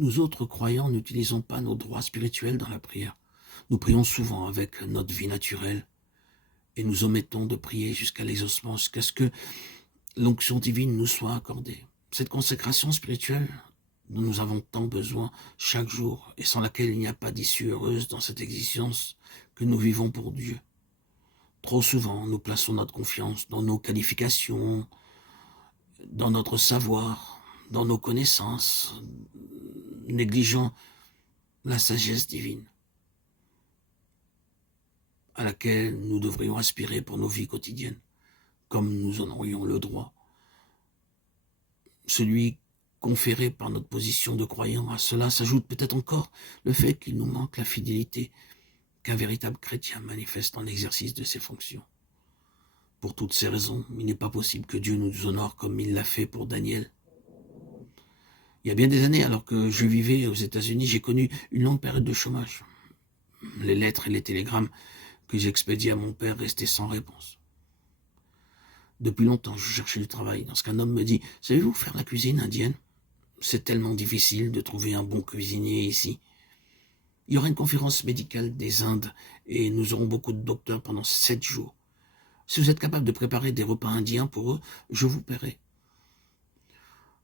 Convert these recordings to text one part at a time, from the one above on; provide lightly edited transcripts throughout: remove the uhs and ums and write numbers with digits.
Nous autres croyants n'utilisons pas nos droits spirituels dans la prière. Nous prions souvent avec notre vie naturelle et nous omettons de prier jusqu'à l'exaucement, jusqu'à ce que l'onction divine nous soit accordée. Cette consécration spirituelle dont nous avons tant besoin chaque jour et sans laquelle il n'y a pas d'issue heureuse dans cette existence que nous vivons pour Dieu. Trop souvent, nous plaçons notre confiance dans nos qualifications, dans notre savoir, dans nos connaissances, négligeant la sagesse divine à laquelle nous devrions aspirer pour nos vies quotidiennes, comme nous en aurions le droit. Celui conféré par notre position de croyant, à cela s'ajoute peut-être encore le fait qu'il nous manque la fidélité qu'un véritable chrétien manifeste en l'exercice de ses fonctions. Pour toutes ces raisons, il n'est pas possible que Dieu nous honore comme il l'a fait pour Daniel. Il y a bien des années, alors que je vivais aux États-Unis, j'ai connu une longue période de chômage. Les lettres et les télégrammes que j'expédiais à mon père restaient sans réponse. Depuis longtemps, je cherchais du travail. Lorsqu'un homme me dit « Savez-vous faire la cuisine indienne ? C'est tellement difficile de trouver un bon cuisinier ici. Il y aura une conférence médicale des Indes et nous aurons beaucoup de docteurs pendant 7 jours. Si vous êtes capable de préparer des repas indiens pour eux, je vous paierai.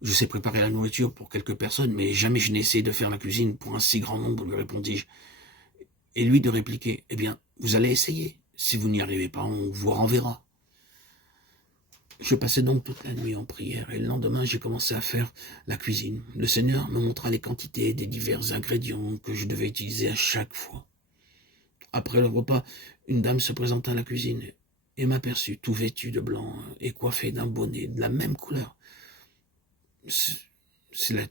Je sais préparer la nourriture pour quelques personnes, mais jamais je n'ai essayé de faire la cuisine pour un si grand nombre, lui répondis-je. Et lui de répliquer « Eh bien, vous allez essayer. Si vous n'y arrivez pas, on vous renverra. » Je passais donc toute la nuit en prière et le lendemain, j'ai commencé à faire la cuisine. Le Seigneur me montra les quantités des divers ingrédients que je devais utiliser à chaque fois. Après le repas, une dame se présenta à la cuisine et m'aperçut tout vêtu de blanc et coiffé d'un bonnet de la même couleur. C'est la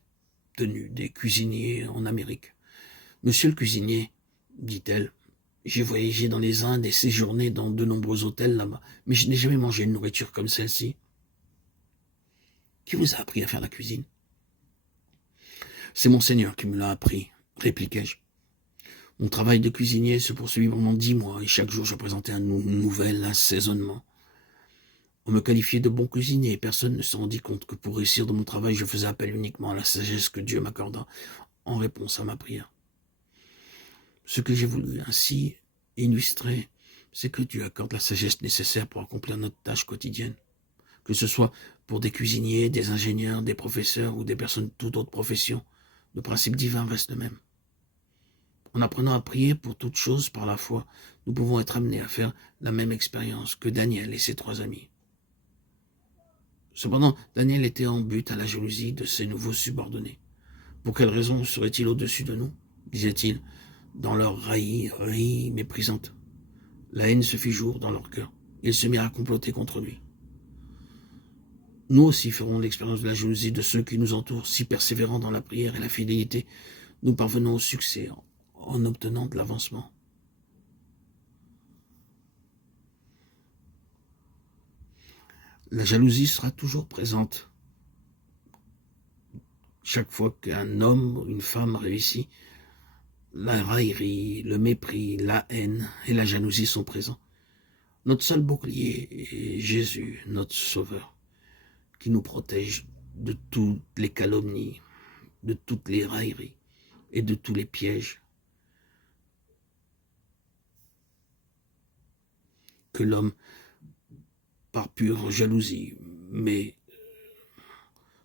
tenue des cuisiniers en Amérique. « Monsieur le cuisinier, dit-elle, j'ai voyagé dans les Indes et séjourné dans de nombreux hôtels là-bas, mais je n'ai jamais mangé une nourriture comme celle-ci. Qui vous a appris à faire la cuisine ? C'est mon Seigneur qui me l'a appris, répliquai-je. Mon travail de cuisinier se poursuivit pendant 10 mois et chaque jour je présentais un nouvel assaisonnement. On me qualifiait de bon cuisinier et personne ne se rendit compte que pour réussir dans mon travail, je faisais appel uniquement à la sagesse que Dieu m'accorda en réponse à ma prière. Ce que j'ai voulu ainsi illustrer, c'est que Dieu accorde la sagesse nécessaire pour accomplir notre tâche quotidienne. Que ce soit pour des cuisiniers, des ingénieurs, des professeurs ou des personnes de toute autre profession, le principe divin reste le même. En apprenant à prier pour toutes choses par la foi, nous pouvons être amenés à faire la même expérience que Daniel et ses 3 amis. Cependant, Daniel était en butte à la jalousie de ses nouveaux subordonnés. Pour quelle raison serait-il au-dessus de nous, disait-il, dans leur raillerie méprisante. La haine se fit jour dans leur cœur. Ils se mirent à comploter contre lui. Nous aussi ferons l'expérience de la jalousie de ceux qui nous entourent. Si persévérants dans la prière et la fidélité, nous parvenons au succès en obtenant de l'avancement. La jalousie sera toujours présente. Chaque fois qu'un homme ou une femme réussit, la raillerie, le mépris, la haine et la jalousie sont présents. Notre seul bouclier est Jésus, notre Sauveur, qui nous protège de toutes les calomnies, de toutes les railleries et de tous les pièges que l'homme, par pure jalousie, met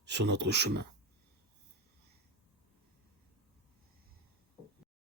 sur notre chemin.